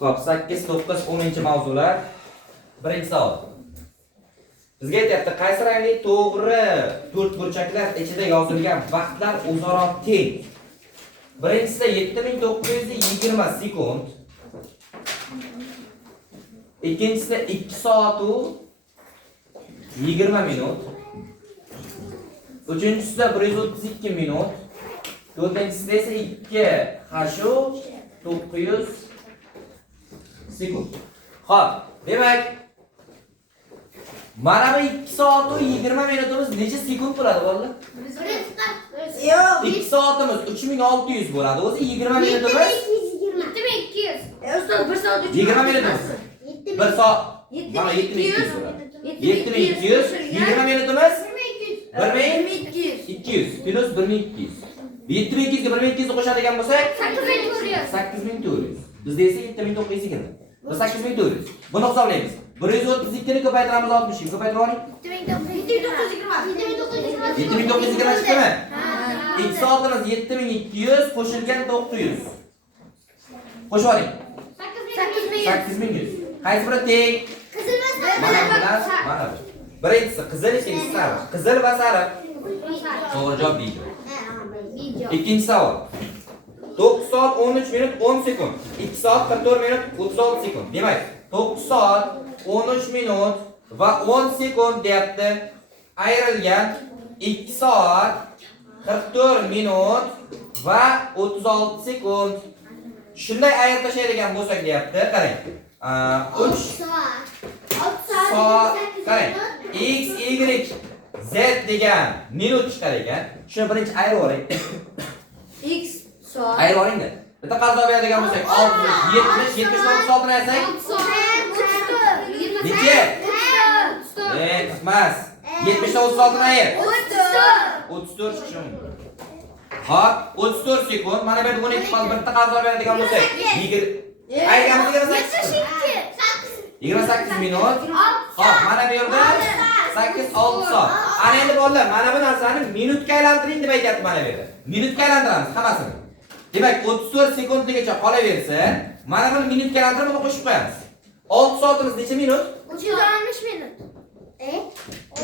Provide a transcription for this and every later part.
Xo'p, 8, 9, 10 mavzular. Birinchi savol. Bizga aytayapti, qaysi rangli to'g'ri to'rtburchaklar ichida yozilgan vaqtlar o'zaro teng? Birinchisida 7920 sekund. Ikkinchisida 2 soat u 20 minut. Uchinchisida 132 minut. To'rtinchisida esa 2 hashu 900 sekund. Xo'p, demak, mana bu 2 soat u 20 minutimiz necha sekund bo'ladi bolalar? Yo'q. 2 soatimiz 3600 bo'ladi. O'zi 20 minutimiz 7200. Ustoz 1 soat 20 minutimiz 1 soat mana 7200 bo'ladi. 7200 20 minutimiz 1200 plus 1200. 7200 ga 1200 qo'shadigan bo'lsak 8400. Bizda esa 7920. Bu 8400. Buni hisoblaymiz. 132 ni ko'paytiramiz 60 ga. Ko'paytirib oling. 7920 chiqdimi? 2 soatimiz 7200 qo'shilgan 900. Qo'shib oling. 8100. Qaysi biri teng? Mana bular, mana bu. Birinchisi qizil, ikkinchisi sariq. Qizil va sariq. To'g'ri javob deydi. Ikkinchi savol. 9 soat 13 minut 10 sekund. 2 soat 44 minut 36 sekund. Demak, 9 soat 13 minut va 10 sekund deyapti. Ayrilgan 2 soat 44 minut va 36 sekund. Shunday ayirib tashlaydigan bo'lsak deyapti. Qarang. 3 soat qarang. X, Y, Z degan minut chiqar ekan. Shuni birinchi ayirib oling. X soat. Ayirib oling-da. Bitta qarzdor beradigan bo'lsak 60, 70, 79 ni aytsak necha? Emas. 70 dan 36 ni ayir. 34 chiqishi mumkin. Hop, 34 sekund. Mana bu yerda 12 qoldi. Bitta qarzdor beradigan bo'lsak 20. Ayirganimizga 28 minut. Hop, mana bu yerda 8 6 soat. Ana endi bolalar, mana bu narsani minutga aylantiring deb aytayapti mana bu yerda. Minutga aylantiramiz hammasini. Demak, 34 sekundligacha qolaversin. Mana buni minutga aylantirib buni qo'shib qo'yamiz. 6 soatimiz necha minut? 360 minut.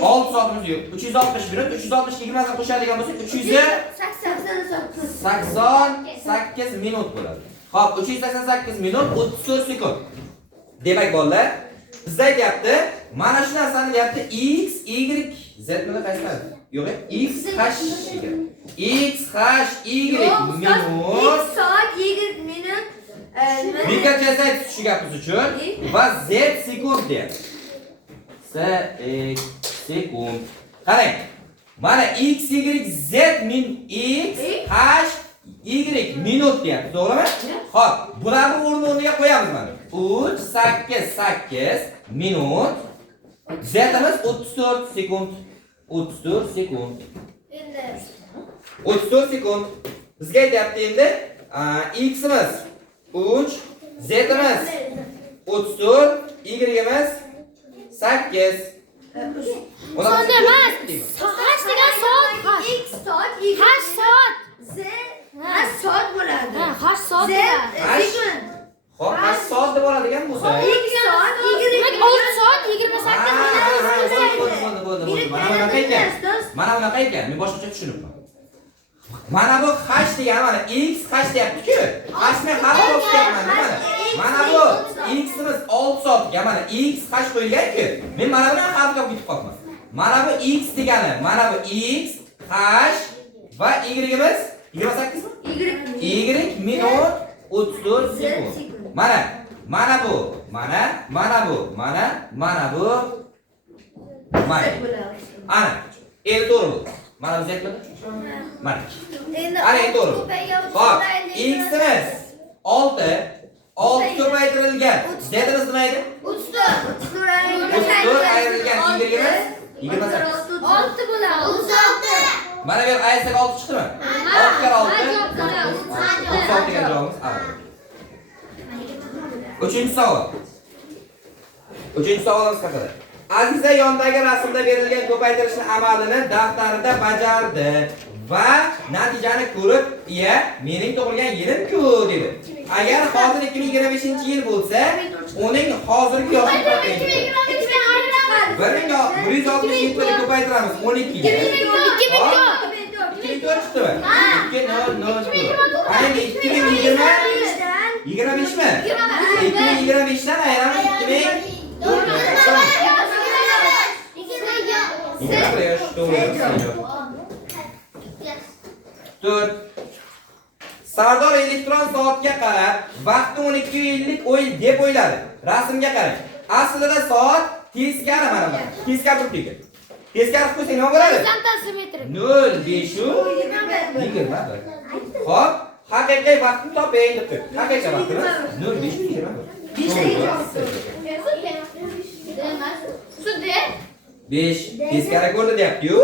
6 soatimiz yo'q. 360 minut, 360 20 dan qo'shadigan bo'lsak 388 minut bo'ladi. Xo'p, 388 minut 34 sekund. Demak bolalar, bizda aytayapti, mana shu narsani deyapti x, y, z nima qaysilar? Yo'q, x, h, y. X, h, y minut. X soat y minut. Mikrochasay shu gapimiz uchun va z sekund deyapti. Sekund. Qarang. Mana x, y, z min x, h, y minut deyapti, to'g'rimi? Xo'p, bularni o'rniga qo'yamiz mana. 3 8 minut. Z'imiz 34 sekund. 34 sekund. 34 sekund. Bizga aytayapti endi x'imiz 3, z'imiz 34, y'imiz 8. Soat emas. H degan soat. X soat, Y H soat. Z soat bo'ladi. H soat. Sekund. Xo'p, 8 soat deb oladigan bo'lsa. X soat, Demak 6 soat 28 minut. Bo'ldi. Mana bunaqa ekan. Mana bunaqa ekan. Men boshqacha tushunibman. Mana bu h degan mana x h deyapti-ku. H men har xil o'qiyapman mana. Mana bu x'imiz 6 soatga mana x h qo'yilgan-ku. Men mana buni har xil o'qib qoldim. Mana bu x degani, mana bu x h va y'imiz 28 mi? Y minut 34 sekund. Mana bu, mana bu. Ana, endi to'g'ri bo'ldi. Mana biz aytmadik. Mana. Ana endi to'g'ri. Xo'p, x'imiz 6 ko'paytirilgan. Z'imiz nima edi? 34 ayrilgan y'imiz 28. 6 bo'ladi. 36. Mana bu aytsak 6 chiqdimi? 6 kar 6. 36 degan javobimiz A. Uchinchi savol. Uchinchi savolimiz haqida. Aziza yondagi rasmda berilgan ko'paytirishni amalini daftarida bajardi va natijani ko'rib, "Iya, mening tug'ilgan yilim-ku" dedi. Agar hozir 2025-yil bo'lsa, uning hozirgi yoshi qancha? 1167 ni ko'paytiramiz 12 ga. 2004 chiqdimi? 2004. Ana 2020 25 mi? 2025 dan ayiramiz 4. Sardor elektron soatga qarab, vaqtni 12:50 deb o'yladi. Rasmga qarang. Aslida soat teskari mana bu. Teskari turib ketgan. Teskari qo'ysa nima bo'ladi? Santimetr. 0,5 21. Xo'p, haqiqiy vaqtni toping deb turibdi. Haqiqiy vaqtimiz 0,5 5 teskari ko'rdi deyapti-yu.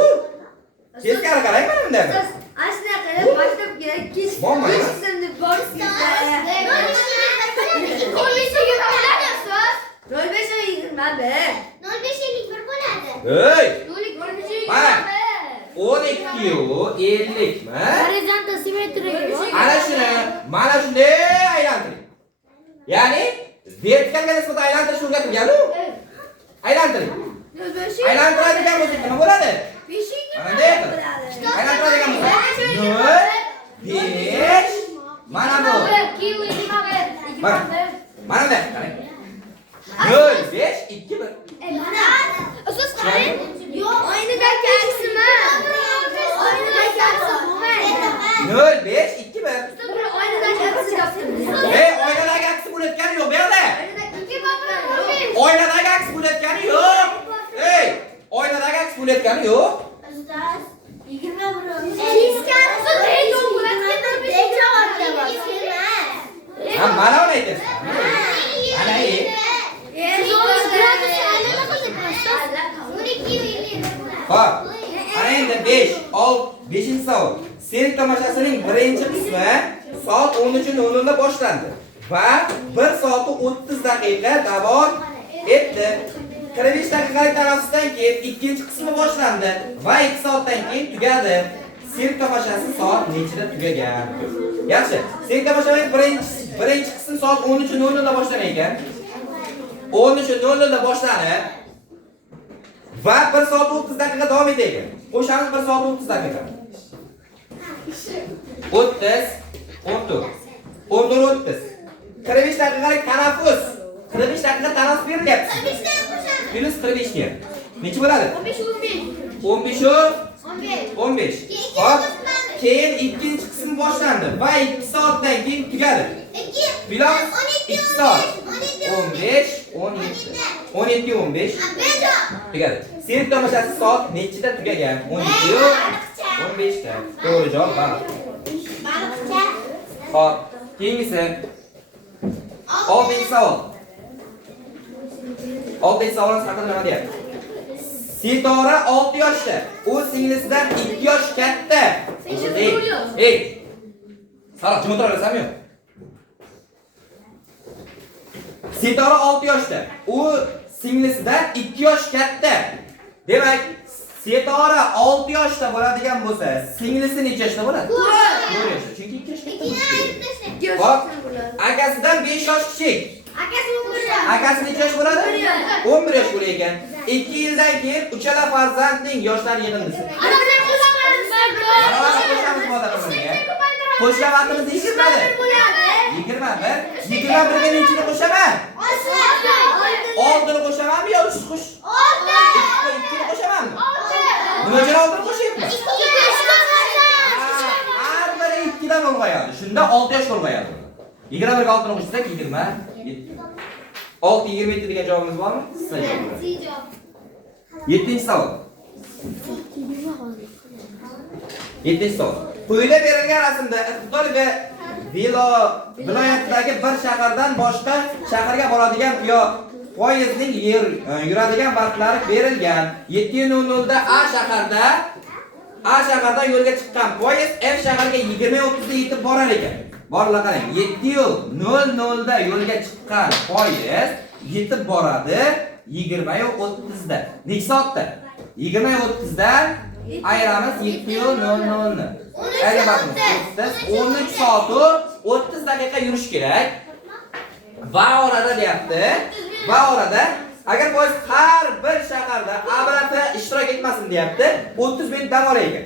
Teskari qarang mana bunda. Ashna qilib boshlab kerak kesh. Momma. Keshimni borishga. 05 Hey! Mana 12 yu 50 mi? Horizontal simetriga. Ana shuni mana shunday aylantiring. Ya'ni vertikalga nisbatan aylantirish o'rgatilgan-ku. Aylantiring. Aylantiradigan bo'lsa nima bo'ladi? Qanday? Aylantiradigan bo'lsa 0 5 mana bu. Mana mana da qarang. 0 5 2 1. Siz qarang. Oynadagi aksimi. Oynadagi aksi bo'lmaydi. 0 5 2 1. Oynadagi aksi topdim. Hey, oynadagi aksi bo'layotgani yo'q bu yerda. Oynadagi aksi bo'layotgani yo'q. Hey, oynadagi aksi bo'layotgani yo'q. Ha, mana uni aytasiz. Ana ey. Xo'p. Ana endi 5 savol. Serk tomoshasining birinchi qismi soat 13:00 da boshlandi va 1 soat 30 daqiqa davom etdi. 45 daqiqalik tanaffusdan keyin ikkinchi qismi boshlandi va 2 soatdan keyin tugadi. Serk tomoshasi soat nechida tugagan? Yaxshi. Serk tomoshasining birinchi qismi soat 13:00 da boshlangan ekan. 13:00 da boshlanib va 1 soat 30 daqiqa davom etadi. Qo'shamiz 1 soat 30 daqiqa. 30 14 30 45 daqiqalik tanaffus. 45 daqiqa tanaffus berilyapti. Plus 45 ga. Necha bo'ladi? 15 15. Hop. Keyin ikkinchi qism boshlandi va 2 soatdan keyin tugadi. Plus 2 soat. 15 17 17 15 tugadi. Serk tomoshasi soat nechida tugagan? 12 15 da. To'g'ri javob baliq. Hop, keyingisi 6-savol. 6-savolimiz haqida nima deyapti? Sitora 6 yoshda, u singlisidan 2 yosh katta. Ey. Sara, jim o'tiraverasizmi yo'q? Sitora 6 yoshda, u singlisidan 2 yosh katta. Demak, Sitora 6 yoshda bo'ladigan bo'lsa, singlisi necha yoshda bo'ladi? 4 yoshda. Chunki 2 yosh katta. Hop, akasidan 5 yosh kichik. Akasi necha yosh bo'ladi? 11 yosh bo'lar ekan. 2 yildan keyin uchala farzandning yoshlari yig'indisi. Qo'shgan vaqtimiz 21 bo'ladi. 21. 21 ga nechini qo'shaman? 6 ni qo'shamanmi yo 3 qo'sh? 2 ni qo'shamanmi? Nima uchun 6 ni qo'shyapman? Har biri 2 dan ulg'ayadi. Shunda 6 yosh ulg'ayadi. 21 ga 6 ni qo'shsak 27. 6 27 degan javobimiz bormi? Javob. 7-savol. 7-savol. Quyida berilgan rasmda iqtidor va viloyatdagi bir shahardan boshqa shaharga boradigan poyezdning yuradigan vaqtlari berilgan. 7:00 da A shahardan yo'lga chiqqan poyezd F shahariga 20:30 da yetib borar ekan. Borlar qarang. 7:00 da yo'lga chiqqan poyezd yetib boradi 20 30 da. Necha soatda? 20 30 dan ayiramiz 7:00 ni. Agar bakamiz, 13 soat 30 daqiqa yurish kerak. Va orada deyapti. Va orada agar poyezd har bir shaharda ABRT ishtirok etmasin deyapti, 30 minut dam olaydi.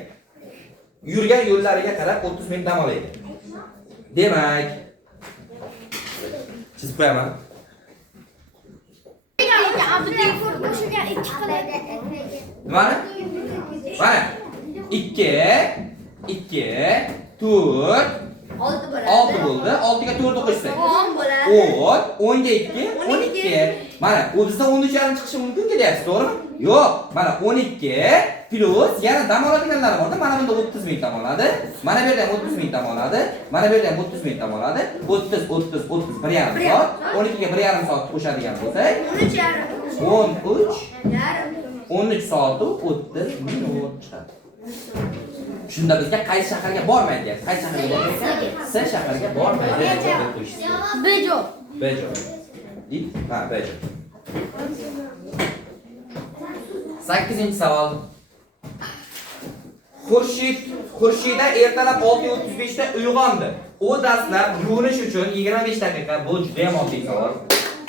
Yurgan yo'llariga qarab 30 minut dam olaydi. Demak, chizib qo'yaman. Mana 2 4 6 bo'ladi. 6 bo'ldi. 6 ga 4 qo'shsak 10 bo'ladi. 10 ga 2 12. Mana u bizda 13.5 chiqishi mumkin deyapsiz, to'g'rimi? Yo'q. Mana 12 plus yana dam oladiganlar borda. Mana bunda 30 minut dam oladi. Mana bu yerda ham 30 minut dam oladi. Mana bu yerda ham 30 minut dam oladi. 30 1,5 soat. 12 ga 1,5 soat qo'shadigan bo'lsak 13 soat 30 minut chiqadi. Shunda bizga qaysi shaharga bormaydi deyapti. Qaysi shaharga bormaydi? S shaharga bormaydi deb qo'yishdi. Bejo. Bejo. Ha, bejo. 8-savol. Xurshida ertalab 6:35 da uyg'ondi. U dastlab yuvinish uchun 25 daqiqa, bu juda ham oddiy savol.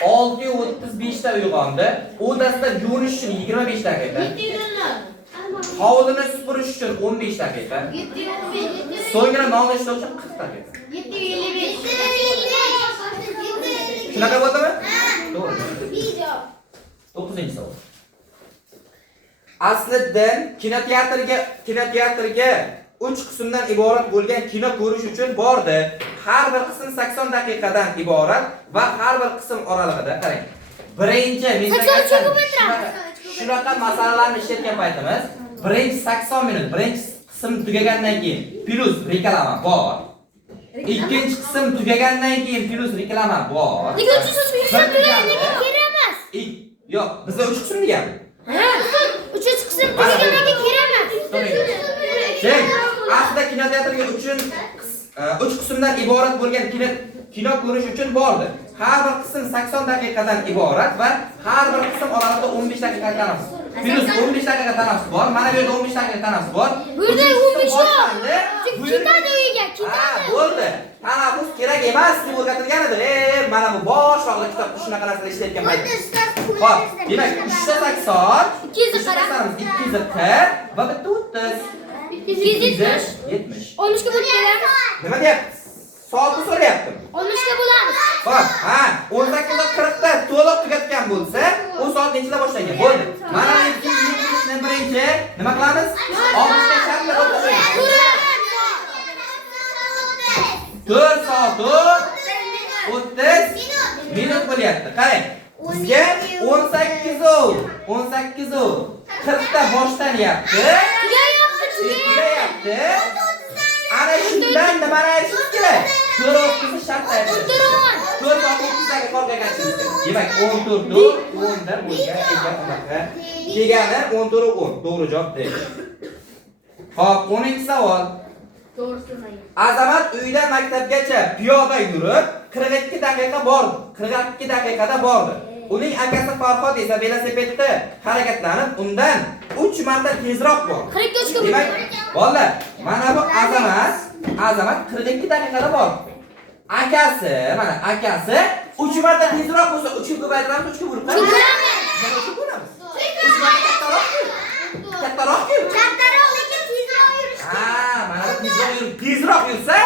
6:35 da uyg'ondi. U dastlab yuvinish uchun 25 daqiqa. Hovlini supurish uchun 15 daqiqa. So'ngra nonushta uchun 40 daqiqa. 7:50. Shunaqa bo'ldimi? To'g'ri. 9-savol. Asliddin kinoteatrga 3 qismdan iborat bo'lgan kino ko'rish uchun bordi. Har bir qism 80 daqiqadan iborat va har bir qism oralig'ida qarang. Birinchi shunaqa masalalarni ishlatgan paytimiz birinchi 80 minut, birinchi qism tugagandan keyin plus reklama bor. Ikkinchi qism tugagandan keyin plus reklama bor. Nega 3 qism tugagandan keyin kerak emas? Yo'q, bizda 3 qism deyapti. Ha, 3 qism tugagandan keyin kerak emas. Sen aslida kinoteatrga 3 qismdan iborat bo'lgan kino ko'rish uchun bordi. Har bir qism 80 daqiqadan iborat va har bir qism oralig'ida 15 daqiqa tanaffus. Plus 15 daqiqa tanaffus bor. Mana bu yerda 15 daqiqa tanaffus bor. Bu yerda 15 yo'q. Ketadi uyiga, Ha, ketadi. bo'ldi. Tanaffus kerak emas deb o'rgatilgan edi. Mana bu boshroqli kitobda shunaqa narsalar ishlayotgan payt. Xo'p, demak 3 ta 80, 200 qarab. 240 va bitta 30. 270. 60 ga bo'lib kelamiz. Nima deyapti? Soatni so'rayaptim. 60 ga bo'lamiz. Xo'p, ha, 18:40 da to'liq tugatgan bo'lsa, u soat nechida boshlangan? Bo'ldi. Mana endi birinchi nima qilamiz? 60 ga shartlar o'tkazamiz. 4 soat 30 minut bo'lyapti. Qarang. Bizga 18 40 ta boshlanyapti. Tugayapti. Ana shundan nimani aytishimiz kerak? 4:30 shart aytdi. 4 soat 30 daqiqa qolgan ekan. Demak 14 10 da bo'lgan ekan unaqa. Kelganlar 14 10. To'g'ri javob deydi. Xo'p, 10-savol. Azamat uydan maktabgacha piyoda yurib 42 daqiqa bordi. 42 daqiqada bordi. Uning akasi Farhod esa velosipedda harakatlanib, undan 3 marta tezroq bordi. 43 ga Demak, bolalar, mana bu Azamat 42 daqiqada bordi. Akasi 3 marta tezroq bo'lsa, 3 ga ko'paytiramiz, 3 ga bo'lib qo'yamiz. Mana shu bo'lamiz. 3 marta kattaroq-ku. Kattaroq-ku. Kattaroq lekin tezroq yurish. Ha, mana bu tezroq yursa,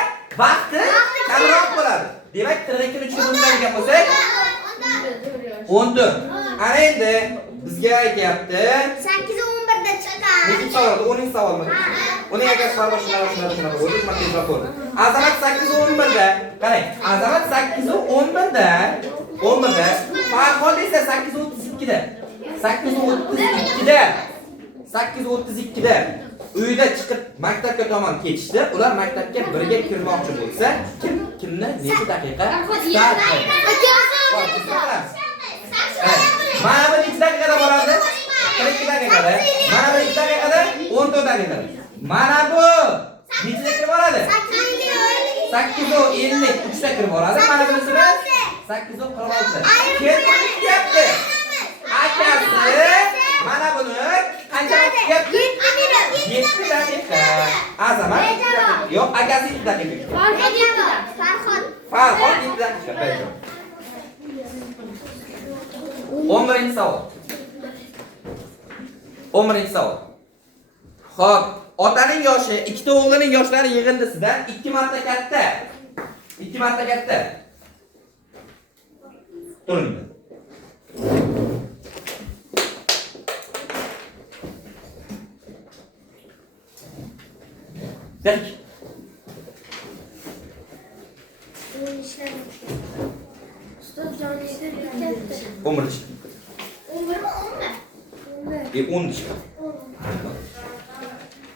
vaqti kamroq bo'ladi. Demak, 42 ni 3 ga bo'ladigan bo'lsak, 14. Ana endi bizga aytayapti. 8:11 da chiqqan. Nechi savol? 10 savolmi? Uning akasi Farhod shunaqa bo'ldi, nima tezroq bo'ldi. Azamat 8:11 da. Qarang, Azamat 8:11 da. Farhod esa 8:32 da. 8:32 da. Uyda chiqib maktabga tomon ketishdi. Ular maktabga birga kirmoqchi bo'lsa, kimni necha daqiqa? Mana bu necha daqiqada boradi? 42 daqiqada. Mana bu 2 daqiqada, 14 daqiqada. Mana bu necha daqiqa boradi? 8:50 3 daqiqa boradi. Mana bunisi 8:46. Ketyapti. Akasi mana buni qancha vaqt gapdi? 7 daqiqa. Azamat. Yo'q, akasi 7 daqiqa. Farhod 7 da. Farhod 7 daqiqa. Paydo. 11-savol. 11-savol. Xo'p, otaning yoshi ikkita o'g'lining yoshlari yig'indisidan 2 marta katta. 2 marta katta. Turing. Dak. Ustoz joniyda katta. 11 chiqdi. 10 10 chiqdi.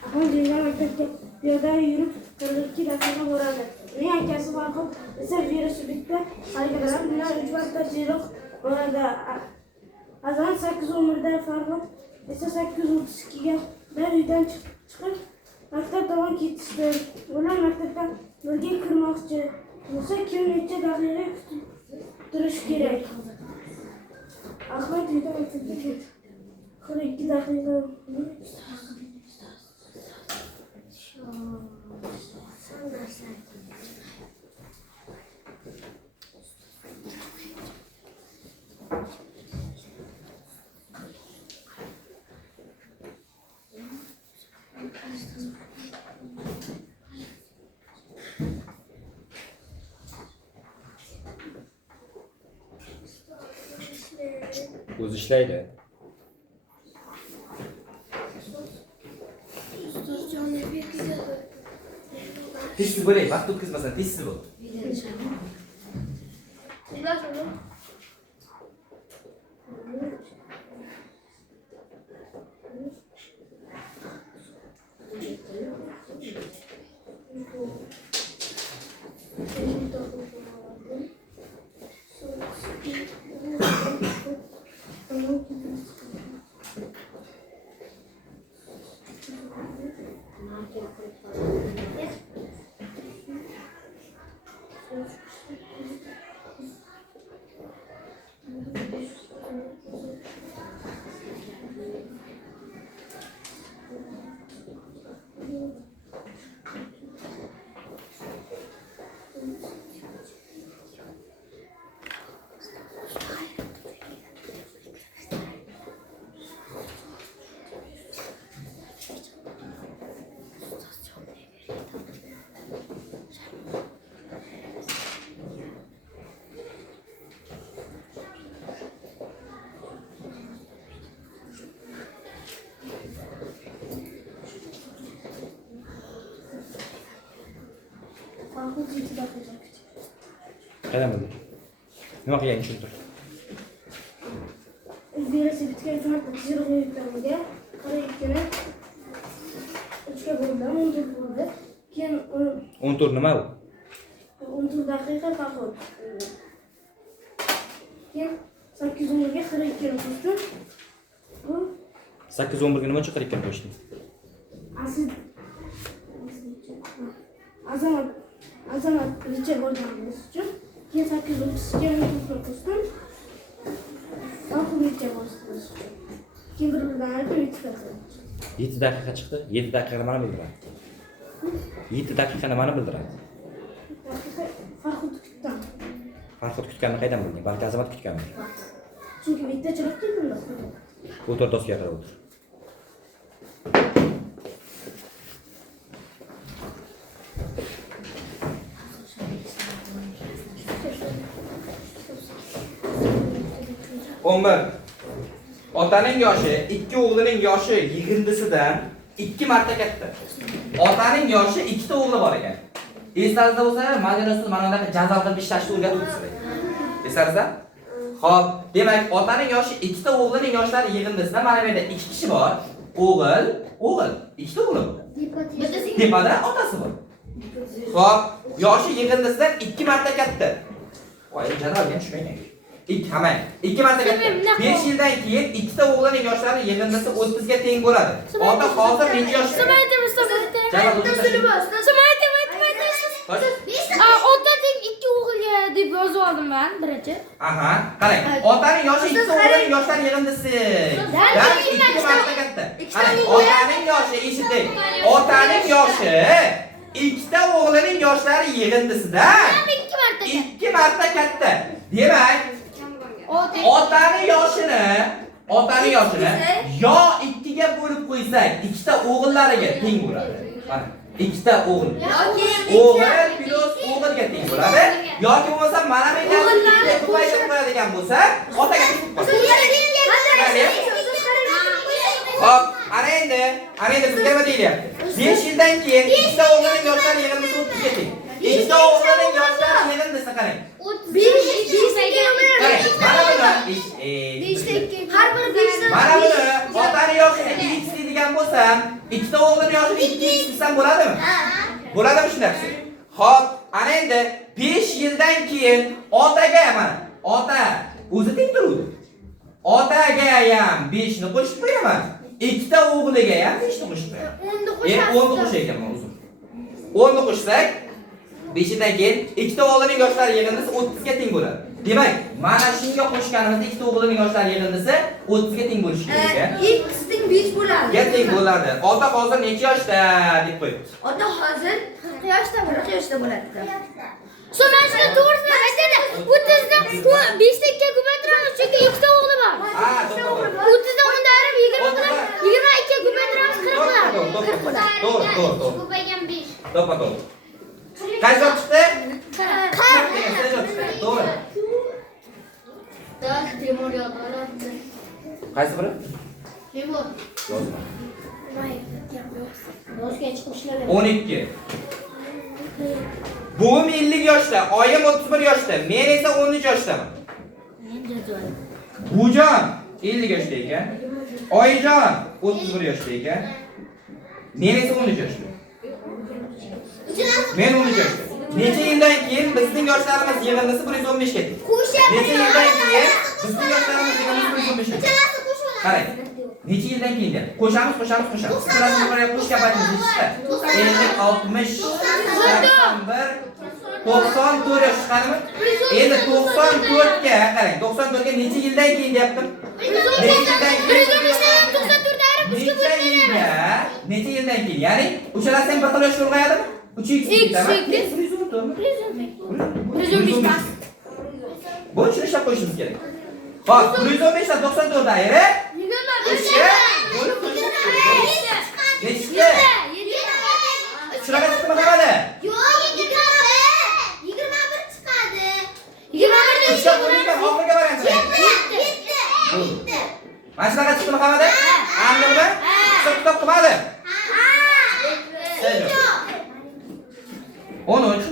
Ahmad Jeylan maktabga piyoda yurib 42 daqiqa boradi. Uning akasi Farhod esa velosipedda harakatlanib bilan 3 marta tezroq boradi. Azamat 8:11 da Farhod esa 8:32 ga uydan chiqib maktab tomon ketishdi. Ular maktabga birga kirmoqchi bo'lsa, kim necha daqiqa kutib turish kerak? Ahmad uydan maktabga ketdi. 42 daqiqa. O'zi ishlaydi. Tezsiz bo'ling, vaqt o'tkazmasan, tezsiz bo'l. Qadam bo'ldi. Nima qilgan tushuntir. Velosipedga 3 marta tezroq yurganiga 42 ni 3 ga bo'ldi, 14 bo'ldi. Keyin 14 nima u? 14 daqiqa Farhod. Keyin 8:11 ga 42 ni qo'shdim. Bu 8-11 ga nima uchun 42 ni qo'shding? Azamat richa bo'lganimiz uchun keyin 8:30 ga qo'shdim. Farhod richa bo'lganimiz uchun. Keyin bir-biridan aytib chiqdi. 7 daqiqa chiqdi. 7 daqiqa nimani bildiradi? 7 daqiqa nimani bildiradi? Farhod kutdim. Farhod kutganini qaydan bilding? Balki Azamat kutganmi? Chunki bitta chiroq keldi. O'tir, doskaga qarab o'tir. Otaning yoshi ikki o'g'lining yoshi yig'indisidan 2 marta katta. Otaning yoshi ikkita o'g'li bor ekan. Esingizda bo'lsa, madrasada mana bunaqa jazal qilib ishlashni o'rgatib sizlar. Esingizda? Xo'p, demak, otaning yoshi ikkita o'g'lining yoshlari yig'indisidan mana bu yerda 2 kishi bor. O'g'il, ikkita o'g'il. Tepada otasi bor. Xo'p, yoshi yig'indisidan 2 marta katta. Voy, jadvalga tushmayman. 2 marta katta. 5 yildan keyin ikkita o'g'lining yoshlari yig'indisi 30 ga teng bo'ladi. Ota hozir necha yoshda? Ota teng 2 o'g'ilga deb yozib oldim men birinchi. Aha, qarang. Otaning yoshi 2 o'g'ilning yoshlar yig'indisi. Dan 2 marta katta. Qarang, otaning yoshi eshiting. Otaning yoshi 2 ta o'g'lining yoshlari yig'indisidan 2 marta katta. Demak, otaning yoshini yo 2 ga bo'lib qo'ysak, 2 ta o'g'illariga teng bo'ladi. Qarang, 2 ta o'g'il. O'g'il plus o'g'ilga teng bo'ladi. Yoki bo'lmasa mana bu o'g'illarni ko'paytirib qo'yadigan bo'lsa, otaga teng bo'ladi. Hop, ana endi bizga nima deyilyapti? 5 yildan keyin 2 ta o'g'ilning yoshlari yig'indisi 30 ga teng. 2 ta o'g'ilning yoshlari yig'indisi qarang. 5 mana buni otaning yoshini 2x deydigan bo'lsam, 2 ta o'g'lining yoshini 2x desam bo'ladimi? Bo'ladimi shunaqasi? Xo'p, ana endi 5 yildan keyin otaga mana ota o'zi teng turadi. Otaga ham 5 ni qo'shib qo'yaman. 2 ta o'g'liga ham 5 ni qo'shib qo'yaman. 10 ni qo'shayapman uzr. 10 ni qo'shsak 5 yildan keyin 2 ta o'g'lining yoshlari yig'indisi 30 ga teng bo'ladi. Demak, mana shunga qo'shganimizda 2 ta o'g'lining yoshlari yig'indisi 30 ga teng bo'lishi kerak. X teng 5 bo'ladi. Ga teng bo'ladi. Ota hozir necha yoshda deb qo'yibdi. Ota hozir 40 yoshda bo'ladi. So men shuni to'g'risini aytadi. 30 dan 5 ta ko'paytiramiz chunki 2 ta o'g'li bor. Ha, to'g'ri. 30 dan unda ayirib 20 qilib 22 ga ko'paytiramiz 40 bo'ladi. To'g'ri. Ko'paygan 5. To'g'ri. Qaysi javob chiqdi? 40. To'g'ri. Temur yozdi. Qaysi biri? Temur. Yozma. Yoshga chiqishlar. 12. Buvim 50 yoshda, oyim 31 yoshda, men esa 13 yoshdaman. Bujon 50 yoshda ekan, oyijon 31 yoshda ekan, men esa 13 yoshda. Men 13 yoshda. Necha yildan keyin bizning yoshlarimiz yig'indisi 115 ga teng. Necha yildan keyin bizning yoshlarimiz yig'indisi 115 ga teng. Qarang. Necha yildan keyin deb qo'shamiz. Sizlarni birga qo'shgan paytingizda 50, 60, 81, 94 yosh chiqadimi? Endi 94 ga qarang. 94 ga necha yildan keyin deyaptim? Necha yildan keyin? Ya'ni o'shalar ham bir xil yosh ulg'ayadimi? 3x deyapman. Bu uchun ishlab qo'yishimiz kerak. Xo'p, 115 dan 94 ayirib 3ga bo'lib nechta? Shunaqa chiqdimi hamada? Yo'q, 21 chiqadi. 21 Ishga qo'yilgan oxirgi variant. 7. Mana shunaqa chiqdimi hamada? Anladingmi? Hisob-kitob qilmadi. 13.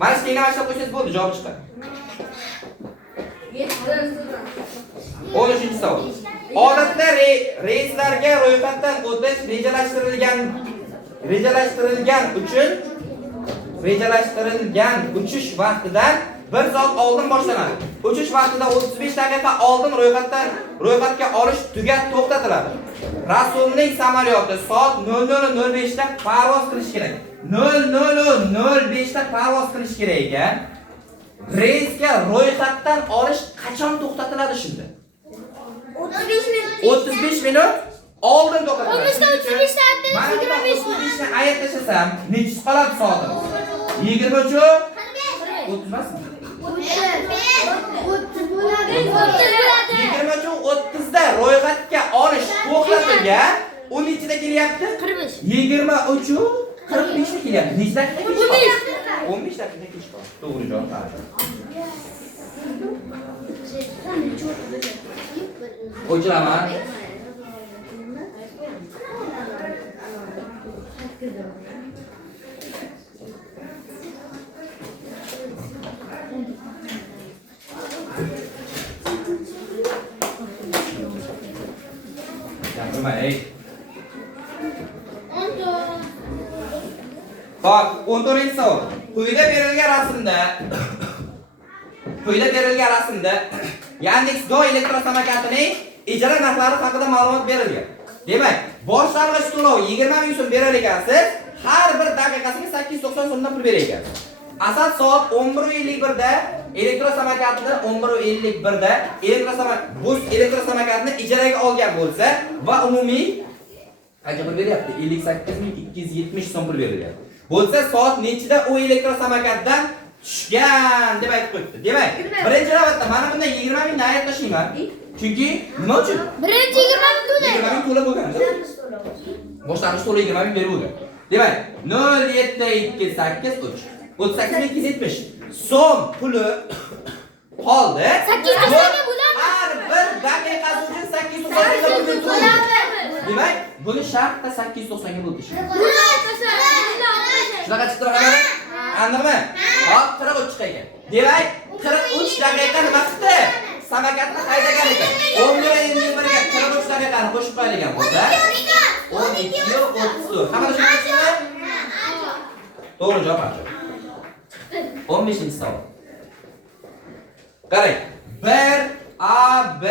Mana shu kengashga qo'ysangiz bo'ldi, javob chiqadi. 13-savol. Odatda reyslarga ro'yxatdan o'tish rejalashtirilgan uchish vaqtidan 1 soat oldin boshlanadi. Uchish vaqtida 35 daqiqa oldin ro'yxatga olish to'xtatiladi. Rasulning samolyoti soat 00:05 da parvoz qilish kerak. 00:05 da parvoz qilish kerak ekan. Reysga ro'yxatdan olish qachon to'xtatiladi shunda? 35 minut oldin to'xtatiladi. 35 soatdan 25 minut. Ishni ayat tashlasam, nechisi qoladi soatimiz? 23 30 emasmi? 23:30 da ro'yxatga olish to'xtatilgan. 10 ichida kelyapti? 45. 23:45 da kelyapti. Necha daqiqa kech qoldi? 15 daqiqa kech qoldi. To'g'ri javob. O'chiraman. Gapirmay. Xo'p, 14-savol. Quyida berilgan rasmda Yandex.Go elektrosamokatining ijara narxlari haqida ma'lumot berilgan. Demak, boshlang'ich to'lov 20 ming so'm berar ekansiz, har bir daqiqasiga 890 so'mdan pul berar ekansiz. Asad soat 11:51 da elektrosamokatni 11:51 da bu elektrosamokatni ijaraga olgan bo'lsa va umumiy qancha pul beryapti? 58.270 so'm pul berilgan. Bo'lsa soat nechida u elektrosamokatdan tushgan deb aytib qo'yibdi. Demak, birinchi navbatda mana bundan 20 ming ayirib tashlayman. Chunki nima uchun? Birinchi 20 ming to'la. 20 ming to'la bo'lgan. Boshlanish to'la 20 ming berib bo'lgan. Demak, 0.728 38.270 so'm puli qoldi. 800 so'mga bo'ladi. Har bir daqiqasi uchun 890 pul to'laydi. Demak, buni shartda 890 ga bo'ldi. Shunaqa chiqdi hamma? Aniqmi? Hop, 43 chiqagan. Demak, 43 daqiqa nima qildi? Samokatni haydagan ekan. 11:51 ga 43 daqiqani qo'shib qo'yilgan bo'lsa, 12:34. Hamma tushundingizmi? To'g'ri javob aniq. 15-savol. Qarang. 1 A B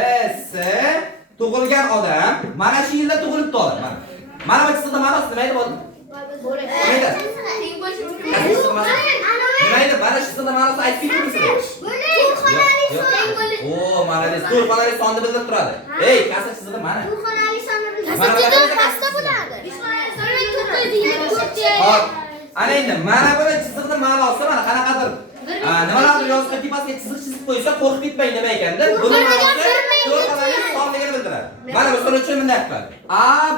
C tug'ilgan odam mana shu yilda tug'ilibdi odam. Mana bu qismda ma'nosi nima edi bo'ldi? Nima edi? Nima edi? Mana shu qismda ma'nosi aytib beramiz. O, malades. To'rxonali sonni bildirib turadi. Ey, kasr chizig'i mana. To'rxonali sonni bildirib. Kasr chizig'i pastda bo'ladi. Hop. Ana endi mana buni chiziqni ma'nosi mana qanaqadir nimalardir yozib tepasiga chiziq chizib qo'ysa qo'rqib ketmang nima ekanda. Buni ma'nosi to'rxonali sonligini bildiradi. Mana bu so'l uchun bunday qiladi. A,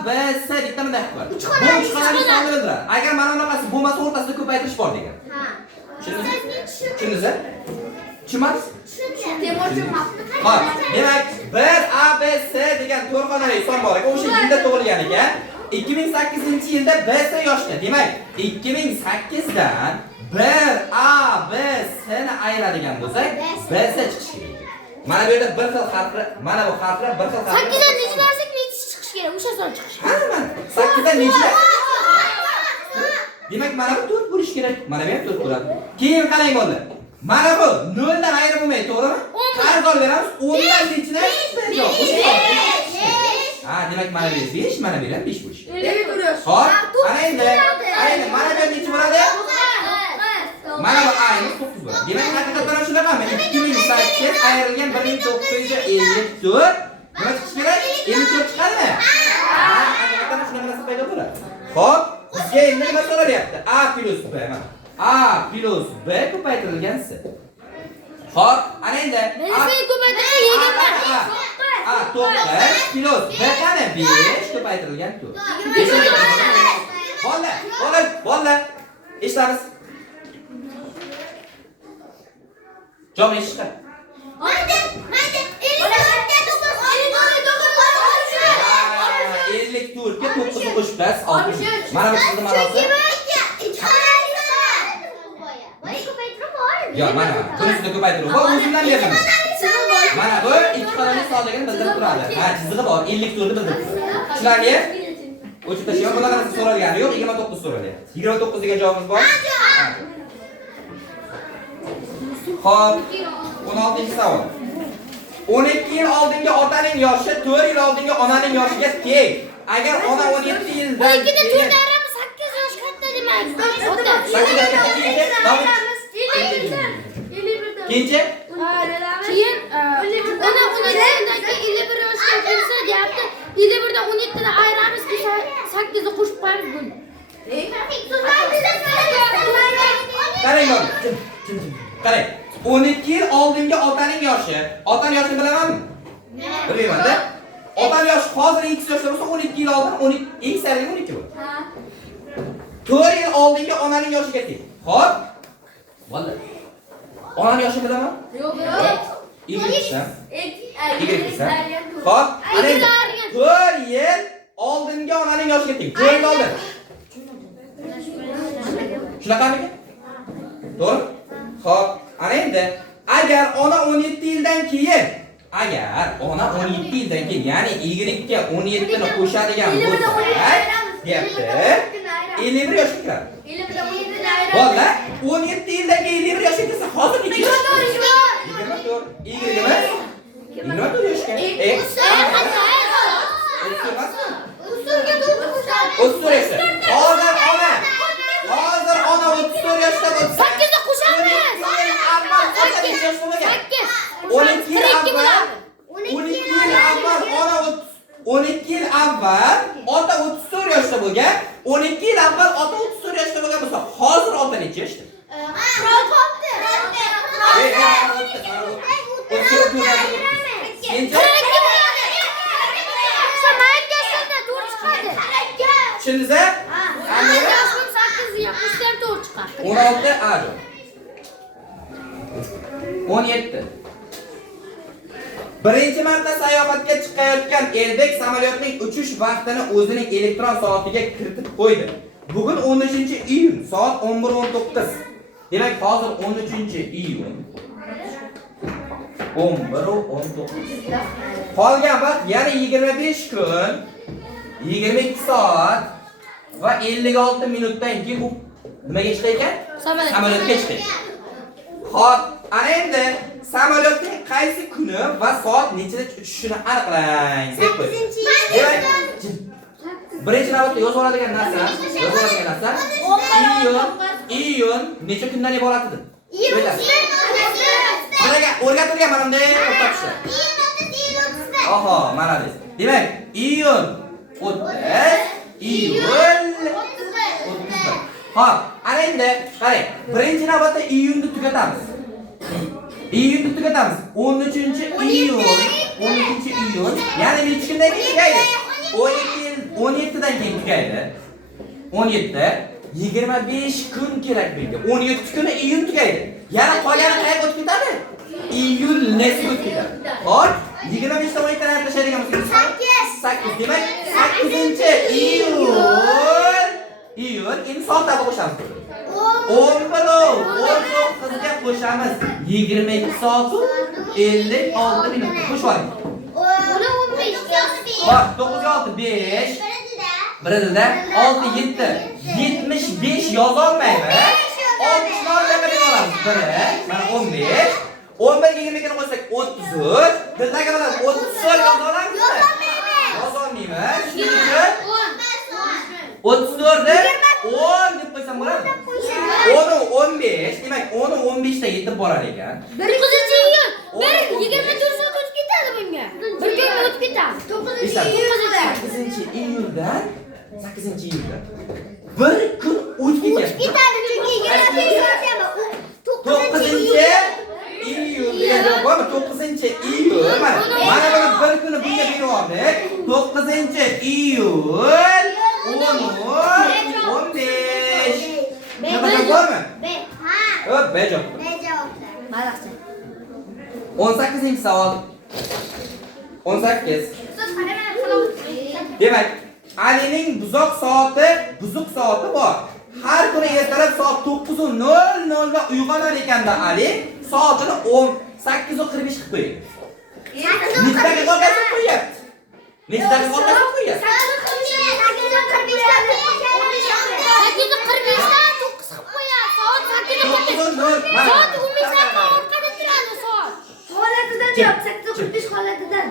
B, C bitta bunday qiladi. Bu uch xonali sonni bildiradi. Agar mana bunaqasi bo'lmasa o'rtasida ko'paytirish bor degan. Tushundingizmi? Tushunmadingiz? Temurchi maqtdi. Hop, demak 1 A B C degan to'rxonali son bor ekan. O'sha yilda tug'ilgan ekan. 2008-yilda B C yoshda. Demak, 2008 dan 1 A B C ni ayiradigan bo'lsak, B C chiqishi kerak. Mana bu yerda bir xil harflar, mana bu harflar bir xil harflar. 8 dan nechilarsak nechi chiqishi kerak? O'sha son chiqishi. Mana 8 dan nechilar? Demak, mana bu 4 bo'lish kerak. Mana bu ham 4 bo'ladi. Keyin qarang bo'ldi. Mana bu 0 dan ayirib bo'lmaydi, to'g'rimi? Qarz olib beramiz. 10 dan nechilar? Ha, demak mana bu 5, mana bu ham 5 bo'lishi kerak. Hop, ana endi mana bu necha bo'ladi? Mana bu ayni 9 bo'ladi. Demak, haqiqatan ham shunaqami? 2008 ayrilgan 1954 nima chiqishi kerak? 54 chiqadimi? Ha, haqiqatan ham shunaqa narsa paydo bo'ladi. Hop, bizga endi nima so'ralyapti? A plus B mana. A plus B ko'paytirilgan C. Hop, ana endi Birisi ko'paytirsa 20. A 9 plus B qani 5 ko'paytirilgan 4. Bola. Eshitamiz. Javob eshitdi. Mayda. 54 ga 9 qo'shib tas 60. Mana bu qismda ma'nosi. Yo, mana bunisini ko'paytiruv. Bu o'zimdan beraman. Mana bu ikki xonali sonligini bildirib turadi. Ha, chizig'i bor, 54 ni bildirib turadi. Tushunarli? O'chib tashlagan bunaqa narsa so'ralgani yo'q, 29 so'ralyapti. 29 degan javobimiz bor. Xo'p, 16-savol. 12 yil oldingi otaning yoshi 4 yil oldingi onaning yoshiga teng. Agar ona 17 yildan 12 dan 4 ayiramiz 8 yosh katta demak. Ota. 8 yoshga Keyin Keyin ona 17 yildan keyin 51 yoshga kelsa, deyapti. 51 dan 17 dan ayiramiz, 8 ni qo'shib qo'yamiz bo'ldi. qarang mana. Qarang. 12 yil oldingi otaning yoshi. Otaning yoshini bilamanmi? Bilmayman-da. Otaning yoshi hozir x yoshda bo'lsa 12 yil oldin 12 x = 12 bo'ladi. 4 yil oldingi onaning yoshiga teng. Xo'p. Bo'ldi. Onaning yoshini bilaman? Yo'q. Y desam. Xo'p, ana endi 4 yil oldingi onaning yoshiga teng. 4 yil oldin. Shunaqami? To'g'ri? Xo'p, ana endi agar ona 17 yildan keyin, ya'ni y ga 17 ni qo'shadigan bo'lsa, deyapti. 51 yoshga kiradi. 51 Bo'ldi. 17 yildan keyin 51 yoshga kirsa, hozir necha yosh? 24. Y nima? 24 yoshga. Hozir ona 34 yoshda bo'lsa, 8 ni qo'shamiz. avval ota 34 yoshda bo'lgan, 12 yil avval ota 34 yoshda bo'lgan bo'lsa, hozir ota necha yoshda? Tushundingiz? 16 ado. 17. Birinchi marta sayohatga chiqayotgan Elbek samolyotning uchish vaqtini o'zining elektron soatiga kiritib qo'ydi. Bugun 13-iyun soat 11:19. Demak, hozir 13-iyun 11:19. Qolgan vaqt yana 25 kun, 22 soat va 56 minutdan keyin u nimaga chiqdi ekan? Samolyotga chiqdi. Xo'p, ana endi samolyotning qaysi kuni va soat nechida uchishini aniqlang deb qo'ydi. Birinchi navbatda yozib oladigan narsa, iyun necha kundan iborat edi? Sizlarga o'rgatilgan mana bunday topishdi. Oho, malades. Demak, iyun 30, iyul 31. Xo'p, ana endi qarang, birinchi navbatda iyunni tugatamiz. 13-iyun, 13-iyun, ya'ni necha kundan keyin tugaydi? 17 dan keyin tugaydi. 17, 25 kun kerak bizga. 17 kuni iyun tugaydi. Yana qolgani qayerga o'tib ketadi? Iyul nesiga o'tib ketadi. Xo'p, 25 dan 17 dan tashlaydigan bo'lsangiz 8. Demak, 8-iyul. Endi soatlarga qo'shamiz. 19 ga qo'shamiz. 22 soat 56 minut. Qo'shib oling. 9 6 5. Birdida 6 7. 75 yoza olmaymiz. 60 olganlar olamiz. 1, mana 15. 11 ga 22 ni qo'shsak 33. Dildaga mana 34 yoza olamizmi? Yoza olmaymiz. Shuning uchun 34 ni 10 deb qo'ysam bo'ladimi? 10 15, demak 10 15 ta yetib borar ekan. 9-iyun. 24 soat o'tib ketadi bunga. Bir kun o'tib ketadi. 8-iyuldan bir kun o'tib ketadi. Chunki 9-iyul degan bormi? 9-iyul. Mana buni bir kuni bunga berib oldik. 9-iyul 10 15. Nima bormi? Hop, B javob. 18-savol. 18. Demak, Alining buzuq soati bor. Har kuni ertalab soat 9:00 da uyg'onar ekanda Ali soatini 8:45 qilib qo'yadi. Necha daqiqa qolib qo'yapti? Necha daqiqa qolib qo'yapti? 8:45 holatidan.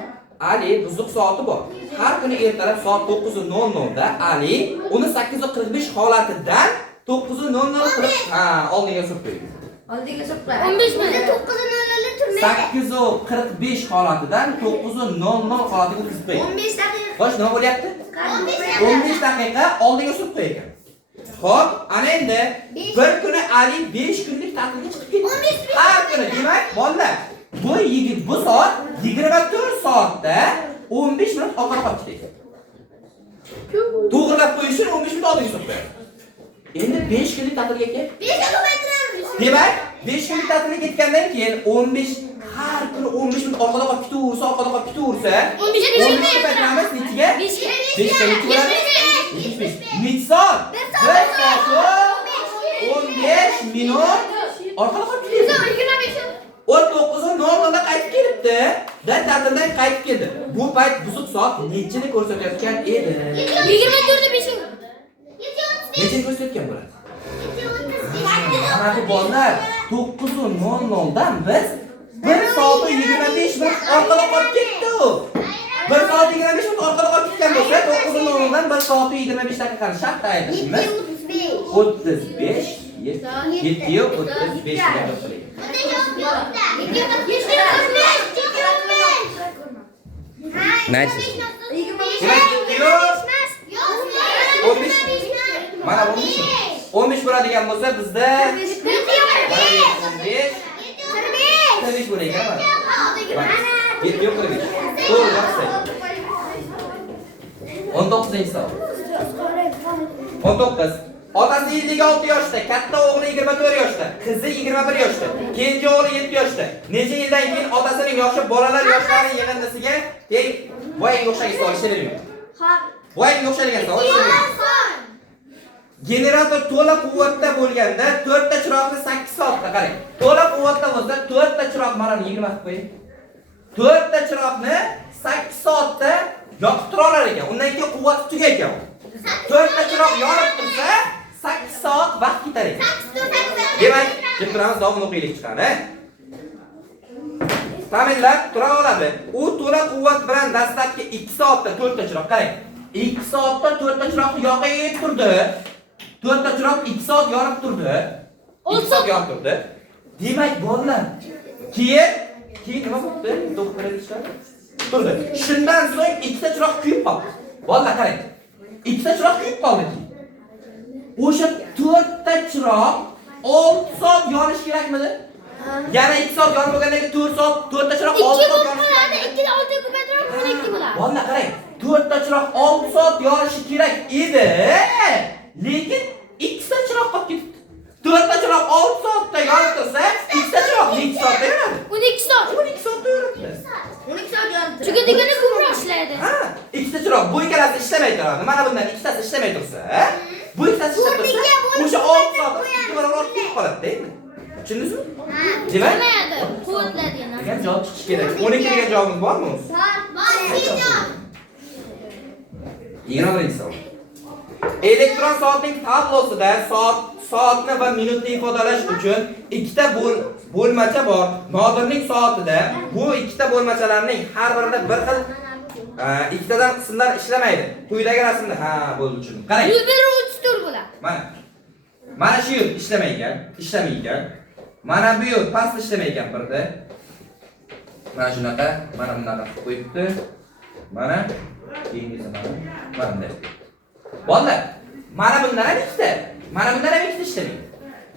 Ali buzuq soati bor. Har kuni ertalab soat 9:00 da Ali uni 8:45 holatidan 9:00 qilib oldiga surib qo'ydi. 15 minut. 8:45 holatidan 9:00 holatiga o'tkazib qo'ydi. 15 daqiqa. Xo'sh, nima bo'lyapti? 15 daqiqa oldiga surib qo'ygan. Xo'p, ana endi bir kuni Ali 5 kunlik ta'tilga chiqib ketdi. Har kuni, demak, bolalar, bu soat 24 soatda 15 minut orqaga qolib ketdi. To'g'rilab qo'yish uchun 15 minut oldiga surib qo'yadi. Endi 5 kunlik ta'tilga kel. 5 ga ko'paytiramiz. Demak, 5 kunlik ta'tilga ketgandan keyin 15 har kuni 15 minut orqaga qolib ketaversa, 15 ga ko'paytiramiz nechiga? 5 ga bo'ladi. 75. Necha soat? 1 soat 15 minut orqaga qolib ketdi. 19:00 da qaytib kelibdi. Ta'tildan qaytib keldi. Bu payt buzuq soat nechini ko'rsatayotgan edi? 24:5. Nechini ko'rsatayotgan bo'ladi? Mana bu bolalar 9:00 dan biz 1 soat 25 minut orqaga qolib ketdi. 1 soat 25 minut orqaga qolib ketgan bo'lsa, 9:00 dan 1 soat 25 daqiqani shartda aytishimiz 35 7 35 degan bo'ladi. Nice. Mana 15 mi? 15 bo'ladigan bo'lsa bizda 15 bo'lar ekan mana. 7 yo'q 45. To'g'ri yoqsa. 19-savol. 19. Otasi 56 yoshda, katta o'g'li 24 yoshda, qizi 21 yoshda, kenja o'g'li 7 yoshda. Necha yildan keyin otasining yoshi bolalar yoshlarining yig'indisiga teng voyga o'xshagan savol ishlayvermaydi. Voyga o'xshagan savol ishlayvermaydi. Generator to'la quvvatda bo'lganda 4 ta chiroqni 8 soatda qarang. To'la quvvatda bo'lsa 4 ta chiroq mana 20 qilib qo'ying. 4 ta chiroqni 8 soatda yoqib tura olar ekan. Undan keyin quvvati tugar ekan. 4 ta chiroq yonib tursa 8 soat vaqt ketar ekan. Demak, deb turamiz, davom o'qiylik chiqadi. Ta'minlab tura oladi. U to'la quvvat bilan dastlabki 2 soatda 4 ta chiroq qarang. 2 soatda 4 ta chiroqni yoqib turdi. 4 ta chiroq 2 soat yonib turdi. 2 soat yonib turdi. Demak, bolalar, keyin nima bo'ldi? Doktorlar chiqadi. Turdi. Shundan so'ng 2 ta chiroq kuyib qoldi. Bolalar qarang. 2 ta chiroq kuyib qoldi. O'sha 4 ta chiroq 6 soat yonish kerakmidi? Yana 2 soat yonib bo'lgandan keyin 4 soat, 4 ta chiroq 6 soat yonish kerak. 2 dan 6 ko'paytirib 12 bo'ladi. Bolalar qarang. 4 ta chiroq 6 soat yonishi kerak edi. Lekin 2 ta chiroq qolib ketdi. 4 ta chiroq 6 soatda yonib tursa, 2 ta chiroq 2 soatda yonadi. 12 soat. 12 soatda yonadi. 12 soat yonib. Chunki degani ko'proq ishlaydi. Ha, 2 ta chiroq bu ikkalasi ishlamay turadi. Mana bundan 2 tasi ishlamay tursa, bu ikkitasi ishlab tursa, o'sha 6 soat 2 barobar ketib qoladi, deymi? Tushundingizmi? Demak, Nimayadi? Quvvatlaydigan narsa. degan javob chiqishi kerak. 12 degan javobimiz bormi? Bor, 21-savol. Elektron soatning tablosida soatni va minutni ifodalash uchun ikkita bo'lmacha bor. Nodirning soatida bu ikkita bo'lmachalarning har birida bir xil ikkitadan qismlar ishlamaydi. Quyidagi rasmda bo'ldi tushundim. Qarang. 134 bo'ladi. Mana shu yo'l ishlamaydi. Mana bu yo'l past ishlamaydi birda. Mana shunaqa, mana bunaqa qilib qo'yibdi. Mana keyingisi mana bunday. Bolalar, mana bundan ham ikkita. Mana bundan ham ikkita ishlamaydi.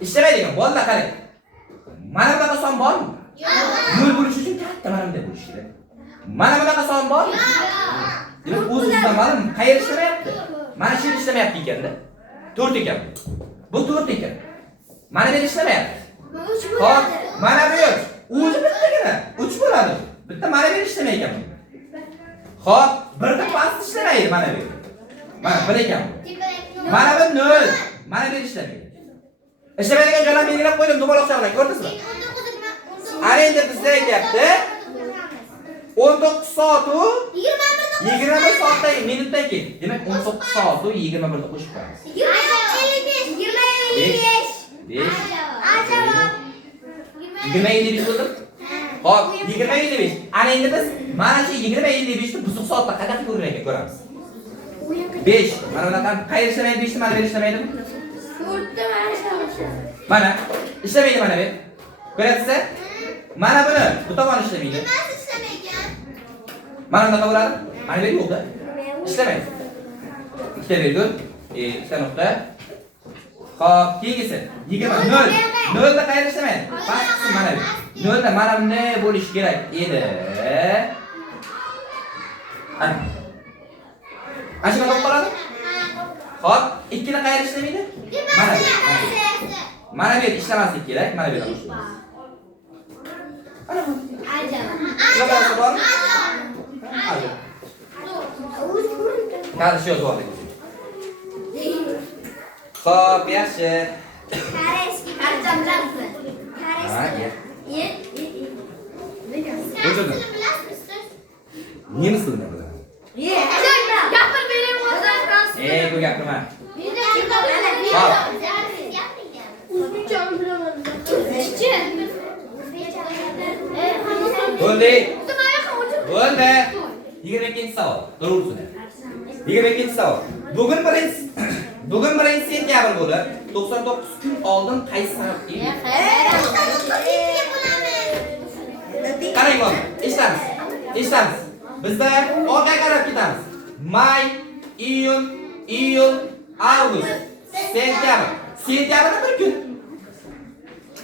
Ishlamaydigan bolalar qarang. Mana bunaqa son bormi? Yo'q. Yo'l bo'lish uchun katta mana bunday bo'lishi kerak. Mana bunaqa son bormi? Demak, o'zingizdan ma'lum, qayerda ishlamayapti? Mana shu yerda ishlamayapti ekanda. 4 ekan. Bu 4 ekan. Mana bu ishlamayapti. Xo'p, mana bu yo'l. O'zi bittagina 3 bo'ladi. Bitta mana bu ishlamay ekan. Xo'p, birda past ishlamaydi mana bu. Mana bir ekan. Mana bu 0. Mana bu ishlamaydi. Ishlamaydigan joylarni belgilab qo'ydim dumaloqcha bilan, ko'rdingizmi? Ana endi bizda aytayapti. 19 soat u 21 soatdan minutdan keyin. Demak 19 soat u 21 da qo'shib qo'yamiz. 20-55 bo'ldi. Xo'p, 20-55. Ana endi biz mana shu 20-55 ni buzuq soatda qanaqa ko'rinar ekan ko'ramiz. 5. Mana bunaqa qayerda ishlamaydi 5 ni mana bu ishlamaydi. 4 ta mana ishlaydi. Mana ishlamaydi mana bu. Ko'rasizlar? Mana buni bu tomon ishlamaydi. Mana bunaqa bo'ladi. Mana bu yo'qda. Ishlamaydi. Ikkita virgul, ikkita nuqta. Xo'p, keyingisi 20 0. 0 da qayerda ishlamaydi? Pastqism mana bu. 0 da mana bunday bo'lishi kerak edi. Ana. Ana shunday qoladi. Xo'p, 2 da qayerda ishlamaydi? Mana bu. Mana bu yerda ishlamaslik kerak. Mana bu yerda boshlaymiz. Ana bu. Nima bormi? Hadi. Hadi shu yozib oling. Xo'p, yaxshi. Nemis tilini bilaman. Gapir bering o'zim. Bu gapirma. Bo'ldi. Bo'ldi. 22-savol. To'g'risini. 22-savol. Bugun birinchi sentyabr bo'ldi. 99 kun oldin qaysi sanat edi? Qarang bor. Eshitamiz. Bizda orqaga qarab ketamiz. May, iyun, avgust, sentyabr. Sentyabrda bir kun.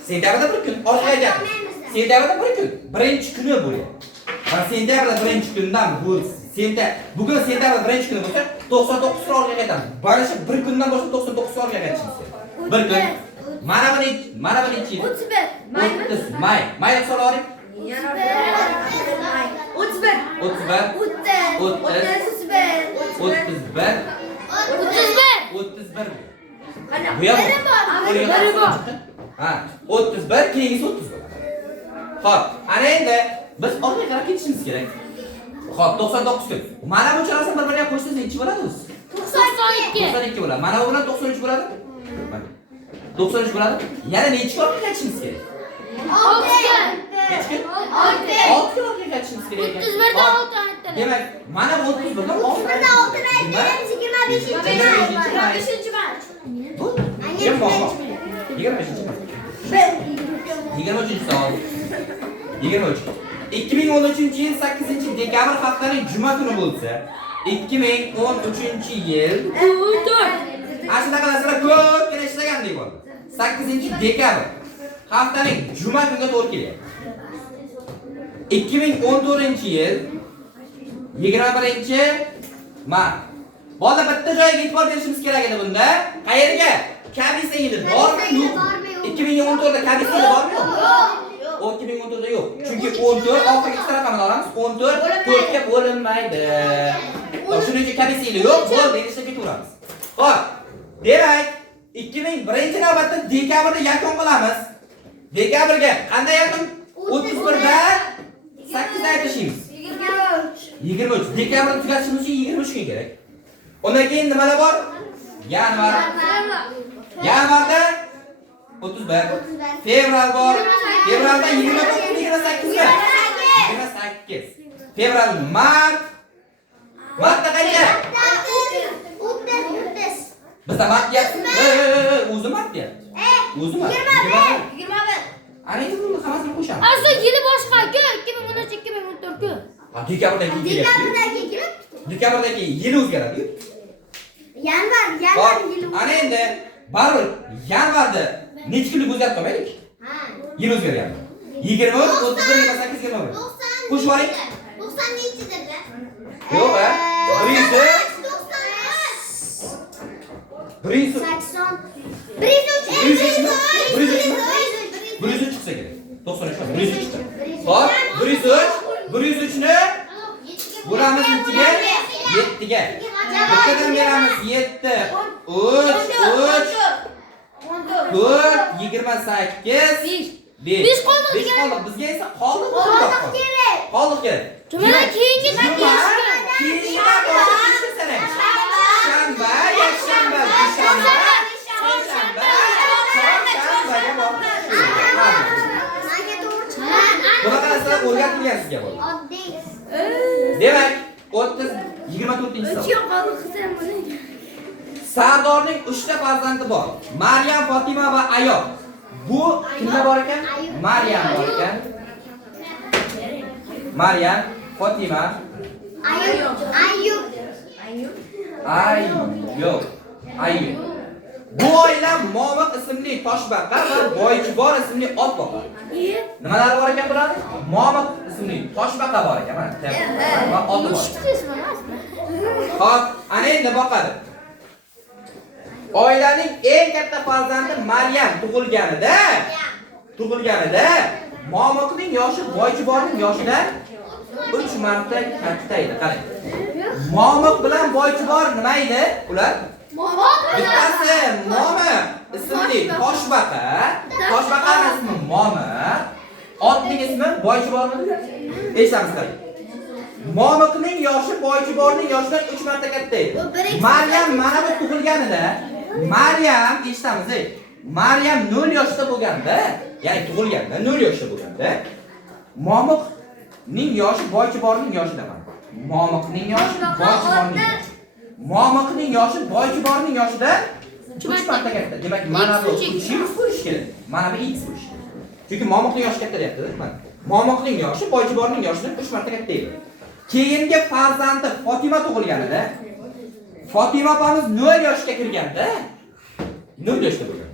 Sentyabrda bir kun. Orqaga aytyapmiz. Sentyabrda bir kun. Birinchi kuni bo'ladi. Mana sentyabrda birinchi kundan bu bugun sentyabr birinchi kuni bo'lsa 99 ga orqaga aytamiz. Mana shu bir kundan boshlab 99 ga orqaga aytishimiz kerak. Bir kun. Mana bu nechi yil? 30 may. May hisobla oling. 31 bu yoq biri bor. Ha, 31 keyingisi 30 bo'ladi. Xo'p, ana endi biz orqaga qarab ketishimiz kerak. Xo'p, 99 kun. Mana bu uchalasi bir-biriga qo'shsa nechi bo'ladi o'zi? 92 bo'ladi. Mana bu bilan 93 bo'ladi. 93 bo'ladi. Yana nechi kun orqaga ketishimiz kerak? 6 kun. Nechi kun? 6 kun orqaga ketishimiz kerak ekan. 31 dan 6 aytdilar. Demak, mana bu 31 dan 6 Bu? Kim boshqa? 23 savol. 23. 2013-yil 8-dekabr haftaning juma kuni bo'lsa, 2013-yil 4. Ashunaqalar ko'pgina ishlagandek bo'ldi. 8-dekabr haftaning juma kuniga to'g'ri kelyapti. 2014-yil 21-mart. Bola bitta joyga e'tibor berishimiz kerak edi bunda. Qayerga? Kabisa yili bormi yo'q? 2014 da kabisa yili bormi yo'q? Yo'q. 2014 da yo'q. Chunki 14 oxirgi ikkita raqamni olamiz. 14 4 ga bo'linmaydi. Shuning uchun kabisa yili yo'q. Bo'ldi, endi ishga ketaveramiz. Xo'p. Demak, 2001-navbatda dekabrda yakun qilamiz. Dekabrga qanday yakun? 31 dan 8 aytishimiz. 23. Dekabrda tugatishimiz uchun 23 kun kerak. Undan keyin nimalar bor? Yanvar. Yanvarda 31. Fevral bor. Fevralda 28 ga. 28. Fevral, mart. Martda qancha? 30. Bizda mart deyapti. O'zi mart deyapti. O'zi mart. 21. Ana endi buni hammasini qo'shamiz. Asli yili boshqa-ku, 2013-2014-ku. Ha, dekabrdagi yil. Dekabrdagi yil o'zgaradi-ku. Yanvar yili. Ana endi baribir yanvarda necha kunlik o'zgarib qolmaylik? Ha. Yil o'zgargan. 20, 31, 28, 21. Qo'shib oling. 90 nechi dedi? Yo'q, 103 chiqsa kerak. 93 ga 103 chiqdi. Xo'p, 103 ni bo'lamiz nechiga? 7 ga. Bittadan beramiz 7, 3, 4, 28, 5 qoldi. Bizga esa qoldi. Qoldi kerak. Mana keyingi Keyingi shanba, yakshanba, dushanba, chorshanba, chorshanbaga borib. Bunaqa narsalar o'rgatilgan sizga bo'ldi. Demak, 24-savol. Sardorning 3 ta farzandi bor. Maryam, Fatima va Ayob. Bu kimlar bor ekan? Maryam bor ekan. Maryam, Fatima, Ayyub. Bu oila Momiq ismli toshbaqa va Boychibor ismli ot boqadi. Nimalar bor ekan bular? Momiq ismli toshbaqa bor ekan, mana. Va ot bor. Xo'p, ana endi boqadi. Oilaning eng katta farzandi Maryam tug'ilganida Momiqning yoshi Boychiborning yoshidan 3 marta katta edi. Qarang. Momiq bilan Boychibor nima edi? Ular bittasi Momiq ismli toshbaqa, toshbaqaning ismi Momiq, otning ismi Boychibormi? Eshitamiz qarang. Momiqning yoshi Boychiborning yoshidan 3 marta katta edi. Maryam mana bu tug'ilganida Maryam eshitamiz. Maryam 0 yoshda bo'lganda, ya'ni tug'ilganda 0 yoshda bo'lganda, Momiqning yoshi Boychiborning yoshidan mana. Momiqning yoshi Boychiborning yoshidan 3 marta katta. Demak, mana bu x bo'lishi kerak. Mana bu x bo'lishi kerak. Chunki Momiqning yoshi katta deyapti, mana. Momiqning yoshi Boychiborning yoshidan 3 marta katta edi. Keyingi farzandi Fatima tug'ilganida Fatima opamiz 0 yoshga kirganda 0 yoshda bo'lgan.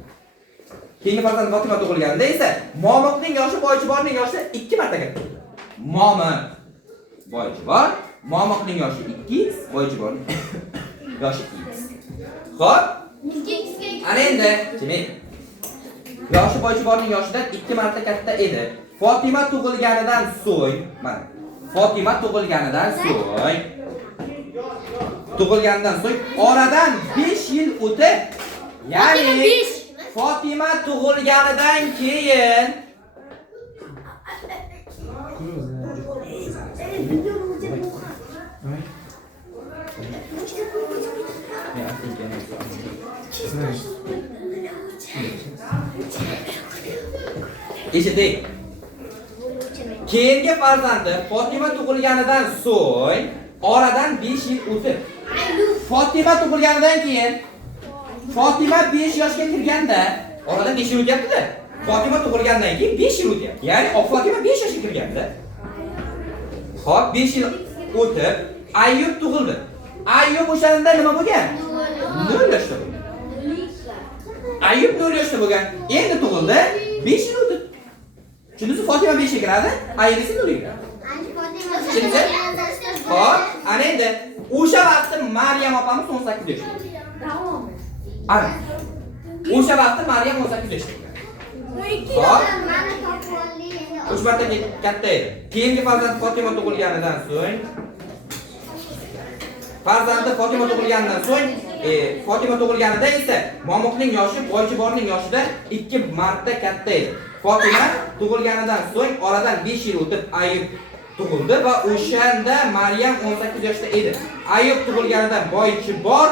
Keyingi farzand Fatima tug'ilganda esa Momiqning yoshi Boychiborning yoshidan 2 marta katta bo'ldi. Momiq Boychibor, Momiqning yoshi 2x, Boychiborning yoshi x. Xo'p, ana endi, demak, yoshi Boychiborning yoshidan 2 marta katta edi. Fatima tug'ilganidan so'ng, mana Fatima tug'ilganidan so'ng oradan 5 yil o'tib, ya'ni Fatima tug'ilganidan keyin eshiting. Keyingi farzandi Fatima tug'ilganidan so'ng oradan 5 yil o'tib, Fatima tug'ilganidan keyin Fatima 5 yoshga kirganda, oradan 5 yil o'tyapti-da. Fatima tug'ilgandan keyin 5 yil o'tyapti. Ya'ni Fatima 5 yoshga kirganda. Xo'p, 5 yil o'tib Ayyub tug'ildi. Ayyub o'shanda nima bo'lgan? 0 yoshda bo'lgan. Ayyub 0 yoshda bo'lgan. Endi tug'ildi, 5 yil o'tib. Shunisi Fatima 5 ga kiradi, Ayyub esa 0 ga kiradi. Tushundingizmi? Xo'p, ana endi o'sha vaqtda Maryam opamiz 18 yoshda. Ana. O'sha vaqtda Maryam 18 yoshda bo'lgan. 12 uch marta katta edi. Keyingi farzand Fatima tug'ilganidan so'ng Fatima tug'ilganida esa Momiqning yoshi Boychiborning yoshidan 2 marta katta edi. Fatima tug'ilganidan so'ng oradan 5 yil o'tib Ayyub tug'ildi va o'shanda Maryam 18 yoshda edi. Ayyub tug'ilganida Boychibor